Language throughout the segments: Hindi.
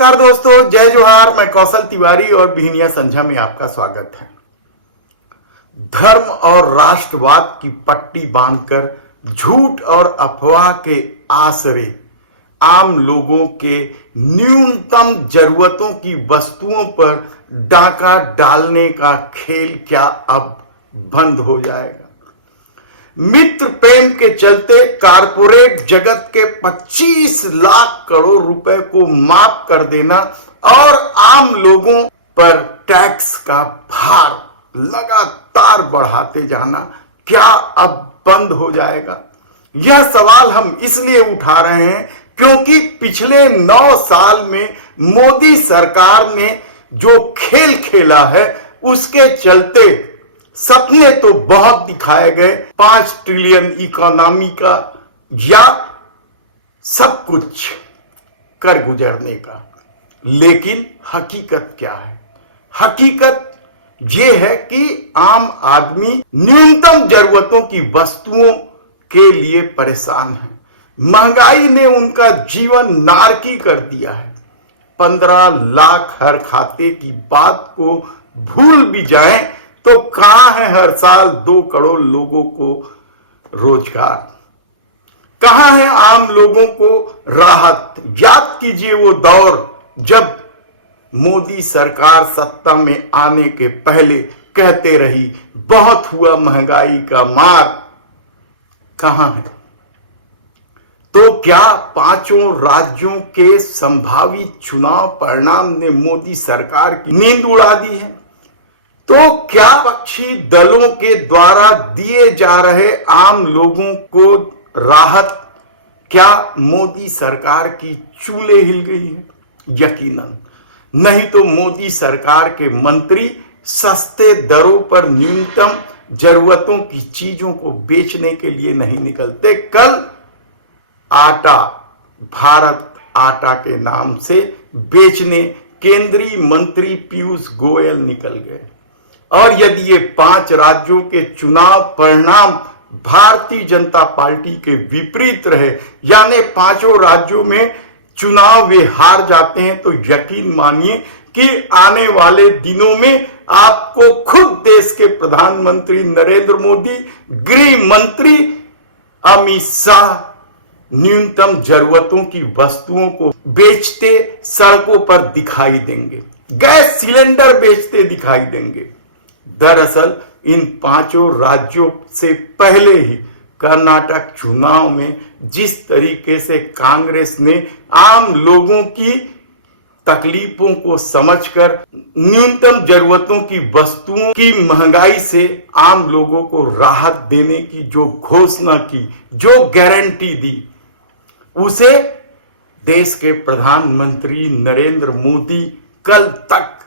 नमस्कार दोस्तों, जय जोहार। मैं कौशल तिवारी और बिहनिया संझा में आपका स्वागत है। धर्म और राष्ट्रवाद की पट्टी बांधकर झूठ और अफवाह के आसरे आम लोगों के न्यूनतम जरूरतों की वस्तुओं पर डाका डालने का खेल क्या अब बंद हो जाएगा? मित्र प्रेम के चलते कारपोरेट जगत के 25 लाख करोड़ रुपए को माफ कर देना और आम लोगों पर टैक्स का भार लगातार बढ़ाते जाना क्या अब बंद हो जाएगा? यह सवाल हम इसलिए उठा रहे हैं क्योंकि पिछले 9 साल में मोदी सरकार ने जो खेल खेला है उसके चलते सपने तो बहुत दिखाए गए, 5 ट्रिलियन इकोनॉमी का या सब कुछ कर गुजरने का, लेकिन हकीकत क्या है? हकीकत यह है कि आम आदमी न्यूनतम जरूरतों की वस्तुओं के लिए परेशान है। महंगाई ने उनका जीवन नारकी कर दिया है। 15 लाख हर खाते की बात को भूल भी जाएं तो कहां है हर साल 2 करोड़ लोगों को रोजगार? कहां है आम लोगों को राहत? याद कीजिए वो दौर जब मोदी सरकार सत्ता में आने के पहले कहते रही बहुत हुआ महंगाई का मार। कहां है? तो क्या 5 राज्यों के संभावित चुनाव परिणाम ने मोदी सरकार की नींद उड़ा दी है? तो क्या विपक्षी दलों के द्वारा दिए जा रहे आम लोगों को राहत, क्या मोदी सरकार की चूल्हे हिल गई है? यकीनन नहीं। तो मोदी सरकार के मंत्री सस्ते दरों पर न्यूनतम जरूरतों की चीजों को बेचने के लिए नहीं निकलते। कल आटा, भारत आटा के नाम से बेचने केंद्रीय मंत्री पीयूष गोयल निकल गए। और यदि ये 5 राज्यों के चुनाव परिणाम भारतीय जनता पार्टी के विपरीत रहे, यानी 5 राज्यों में चुनाव वे हार जाते हैं, तो यकीन मानिए कि आने वाले दिनों में आपको खुद देश के प्रधानमंत्री नरेंद्र मोदी, गृह मंत्री अमित शाह न्यूनतम जरूरतों की वस्तुओं को बेचते सड़कों पर दिखाई देंगे, गैस सिलेंडर बेचते दिखाई देंगे। दरअसल इन 5 राज्यों से पहले ही कर्नाटक चुनाव में जिस तरीके से कांग्रेस ने आम लोगों की तकलीफों को समझकर न्यूनतम जरूरतों की वस्तुओं की महंगाई से आम लोगों को राहत देने की जो घोषणा की, जो गारंटी दी, उसे देश के प्रधानमंत्री नरेंद्र मोदी कल तक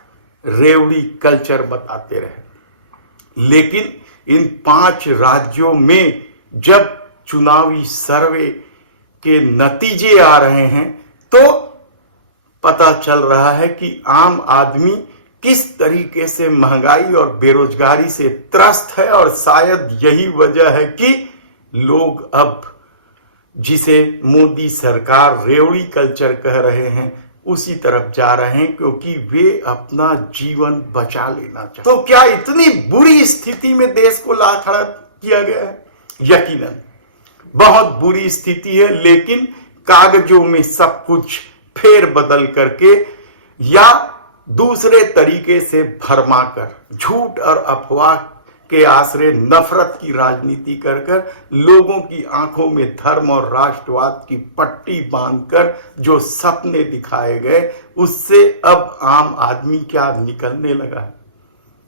रेवड़ी कल्चर बताते रहे। लेकिन इन 5 राज्यों में जब चुनावी सर्वे के नतीजे आ रहे हैं तो पता चल रहा है कि आम आदमी किस तरीके से महंगाई और बेरोजगारी से त्रस्त है। और शायद यही वजह है कि लोग अब जिसे मोदी सरकार रेवड़ी कल्चर कह रहे हैं उसी तरफ जा रहे हैं, क्योंकि वे अपना जीवन बचा लेना चाहते। तो क्या इतनी बुरी स्थिति में देश को ला खड़ा किया गया है? यकीनन बहुत बुरी स्थिति है, लेकिन कागजों में सब कुछ फेर बदल करके या दूसरे तरीके से भरमाकर झूठ और अफवाह के आश्रय नफरत की राजनीति कर कर लोगों की आंखों में धर्म और राष्ट्रवाद की पट्टी बांधकर जो सपने दिखाए गए, उससे अब आम आदमी क्या निकलने लगा है?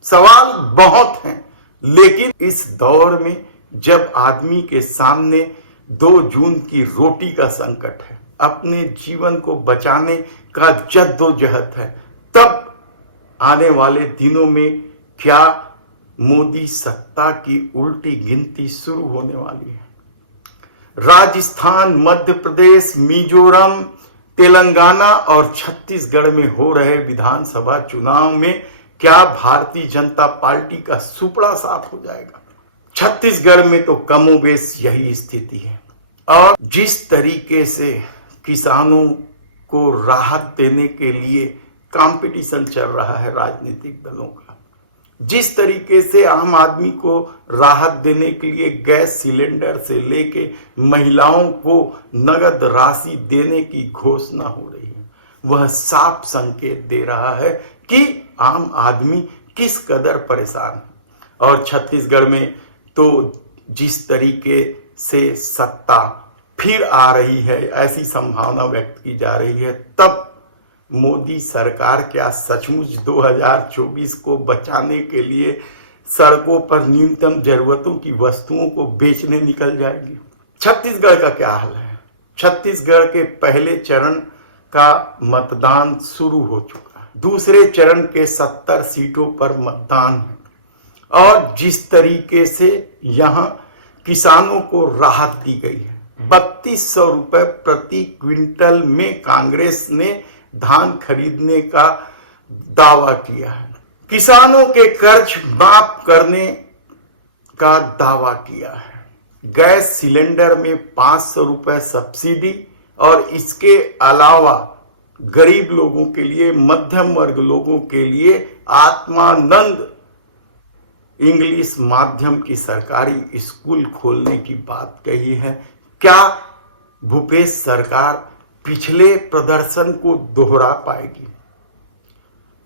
सवाल बहुत हैं, लेकिन इस दौर में जब आदमी के सामने 2 जून की रोटी का संकट है, अपने जीवन को बचाने का जद्दोजहद है, तब आने वाले दिनों में क्या मोदी सत्ता की उल्टी गिनती शुरू होने वाली है? राजस्थान, मध्य प्रदेश, मिजोरम, तेलंगाना और छत्तीसगढ़ में हो रहे विधानसभा चुनाव में क्या भारतीय जनता पार्टी का सुपड़ा साफ हो जाएगा? छत्तीसगढ़ में तो कमोबेश यही स्थिति है। और जिस तरीके से किसानों को राहत देने के लिए कंपटीशन चल रहा है राजनीतिक दलों का। जिस तरीके से आम आदमी को राहत देने के लिए गैस सिलेंडर से लेके महिलाओं को नगद राशि देने की घोषणा हो रही है, वह साफ संकेत दे रहा है कि आम आदमी किस कदर परेशान है। और छत्तीसगढ़ में तो जिस तरीके से सत्ता फिर आ रही है, ऐसी संभावना व्यक्त की जा रही है, तब मोदी सरकार क्या सचमुच 2024 को बचाने के लिए सड़कों पर न्यूनतम जरूरतों की वस्तुओं को बेचने निकल जाएगी? छत्तीसगढ़ का क्या हाल है? छत्तीसगढ़ के पहले चरण का मतदान शुरू हो चुका है, दूसरे चरण के 70 सीटों पर मतदान है, और जिस तरीके से यहां किसानों को राहत दी गई है, 3200 रुपए प्रति क्विंटल में कांग्रेस ने धान खरीदने का दावा किया है, किसानों के कर्ज माफ करने का दावा किया है, गैस सिलेंडर में 500 रुपए सब्सिडी, और इसके अलावा गरीब लोगों के लिए, मध्यम वर्ग लोगों के लिए आत्मानंद इंग्लिश माध्यम की सरकारी स्कूल खोलने की बात कही है। क्या भूपेश सरकार पिछले प्रदर्शन को दोहरा पाएगी?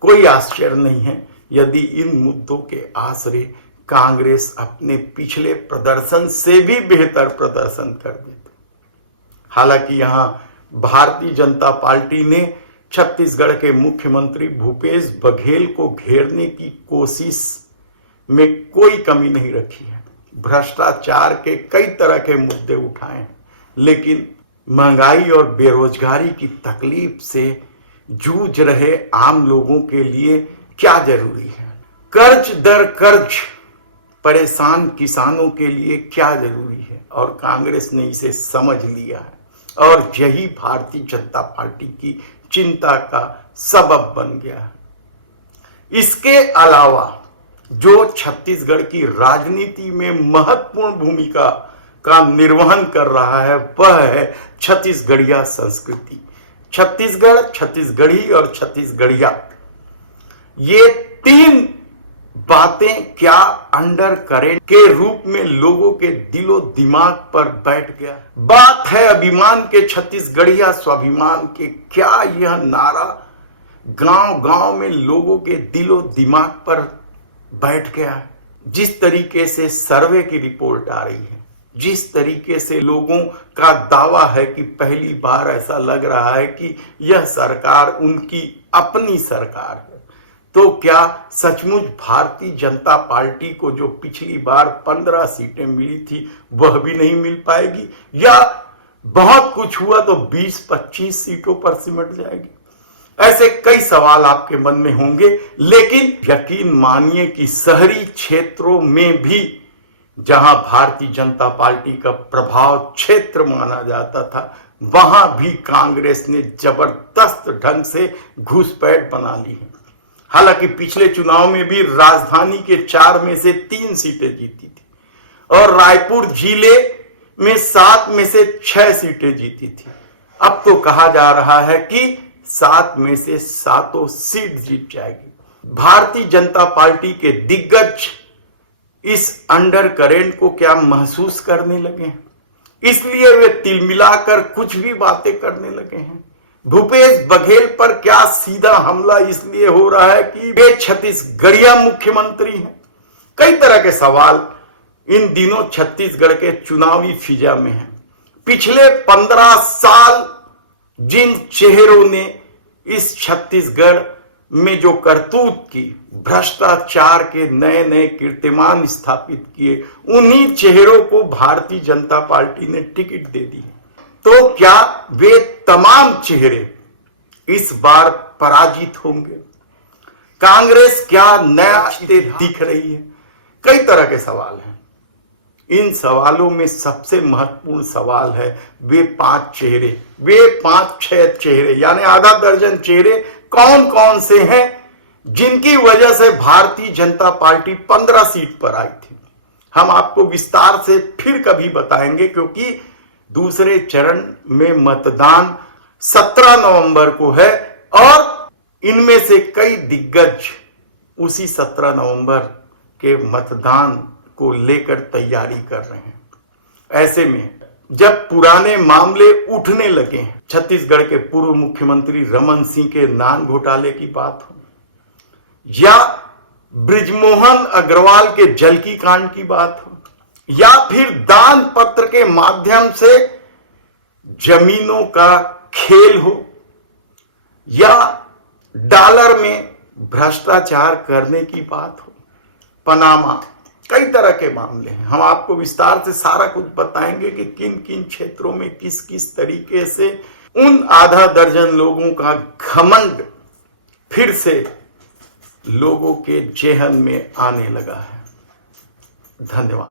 कोई आश्चर्य नहीं है यदि इन मुद्दों के आसरे कांग्रेस अपने पिछले प्रदर्शन से भी बेहतर प्रदर्शन कर देती। हालांकि यहां भारतीय जनता पार्टी ने छत्तीसगढ़ के मुख्यमंत्री भूपेश बघेल को घेरने की कोशिश में कोई कमी नहीं रखी है, भ्रष्टाचार के कई तरह के मुद्दे उठाए हैं, लेकिन महंगाई और बेरोजगारी की तकलीफ से जूझ रहे आम लोगों के लिए क्या जरूरी है? कर्ज दर कर्ज परेशान किसानों के लिए क्या जरूरी है? और कांग्रेस ने इसे समझ लिया है, और यही भारतीय जनता पार्टी की चिंता का सबब बन गया है। इसके अलावा जो छत्तीसगढ़ की राजनीति में महत्वपूर्ण भूमिका का निर्वहन कर रहा है, वह है छत्तीसगढ़िया संस्कृति। छत्तीसगढ़, छत्तीसगढ़ी और छत्तीसगढ़िया, ये तीन बातें क्या अंडर करेंट के रूप में लोगों के दिलो दिमाग पर बैठ गया। बात है अभिमान के छत्तीसगढ़िया स्वाभिमान के। क्या यह नारा गांव गांव में लोगों के दिलो दिमाग पर बैठ गया है? जिस तरीके से सर्वे की रिपोर्ट आ रही है, जिस तरीके से लोगों का दावा है कि पहली बार ऐसा लग रहा है कि यह सरकार उनकी अपनी सरकार है, तो क्या सचमुच भारतीय जनता पार्टी को जो पिछली बार 15 सीटें मिली थी वह भी नहीं मिल पाएगी, या बहुत कुछ हुआ तो 20-25 सीटों पर सिमट जाएगी? ऐसे कई सवाल आपके मन में होंगे, लेकिन यकीन मानिए कि शहरी क्षेत्रों में भी, जहां भारतीय जनता पार्टी का प्रभाव क्षेत्र माना जाता था, वहां भी कांग्रेस ने जबरदस्त ढंग से घुसपैठ बना ली है। हालांकि पिछले चुनाव में भी राजधानी के 4 में से 3 सीटें जीती थी, और रायपुर जिले में 7 में से 6 सीटें जीती थी। अब तो कहा जा रहा है कि 7 में से 7 सीट जीत जाएगी। भारतीय जनता पार्टी के दिग्गज इस अंडर करेंट को क्या महसूस करने लगे हैं, इसलिए वे तिल मिलाकर कुछ भी बातें करने लगे हैं। भूपेश बघेल पर क्या सीधा हमला इसलिए हो रहा है कि वे छत्तीसगढ़िया मुख्यमंत्री हैं? कई तरह के सवाल इन दिनों छत्तीसगढ़ के चुनावी फिजा में हैं। पिछले 15 साल जिन चेहरों ने इस छत्तीसगढ़ में जो करतूत की, भ्रष्टाचार के नए नए कीर्तिमान स्थापित किए, उन्हीं चेहरों को भारतीय जनता पार्टी ने टिकट दे दी है। तो क्या वे तमाम चेहरे इस बार पराजित होंगे? कांग्रेस क्या नया दिख रही है? कई तरह के सवाल हैं। इन सवालों में सबसे महत्वपूर्ण सवाल है वे 5 चेहरे, वे 5-6 चेहरे, यानी आधा दर्जन चेहरे कौन कौन से हैं जिनकी वजह से भारतीय जनता पार्टी 15 सीट पर आई थी। हम आपको विस्तार से फिर कभी बताएंगे, क्योंकि दूसरे चरण में मतदान 17 नवंबर को है और इनमें से कई दिग्गज उसी 17 नवंबर के मतदान को लेकर तैयारी कर रहे हैं। ऐसे में जब पुराने मामले उठने लगे हैं, छत्तीसगढ़ के पूर्व मुख्यमंत्री रमन सिंह के नान घोटाले की बात हो या बृजमोहन अग्रवाल के जलकी कांड की बात हो या फिर दान पत्र के माध्यम से जमीनों का खेल हो या डॉलर में भ्रष्टाचार करने की बात हो, पनामा, कई तरह के मामले हैं। हम आपको विस्तार से सारा कुछ बताएंगे कि किन किन क्षेत्रों में किस किस तरीके से उन आधा दर्जन लोगों का घमंड फिर से लोगों के जेहन में आने लगा है। धन्यवाद।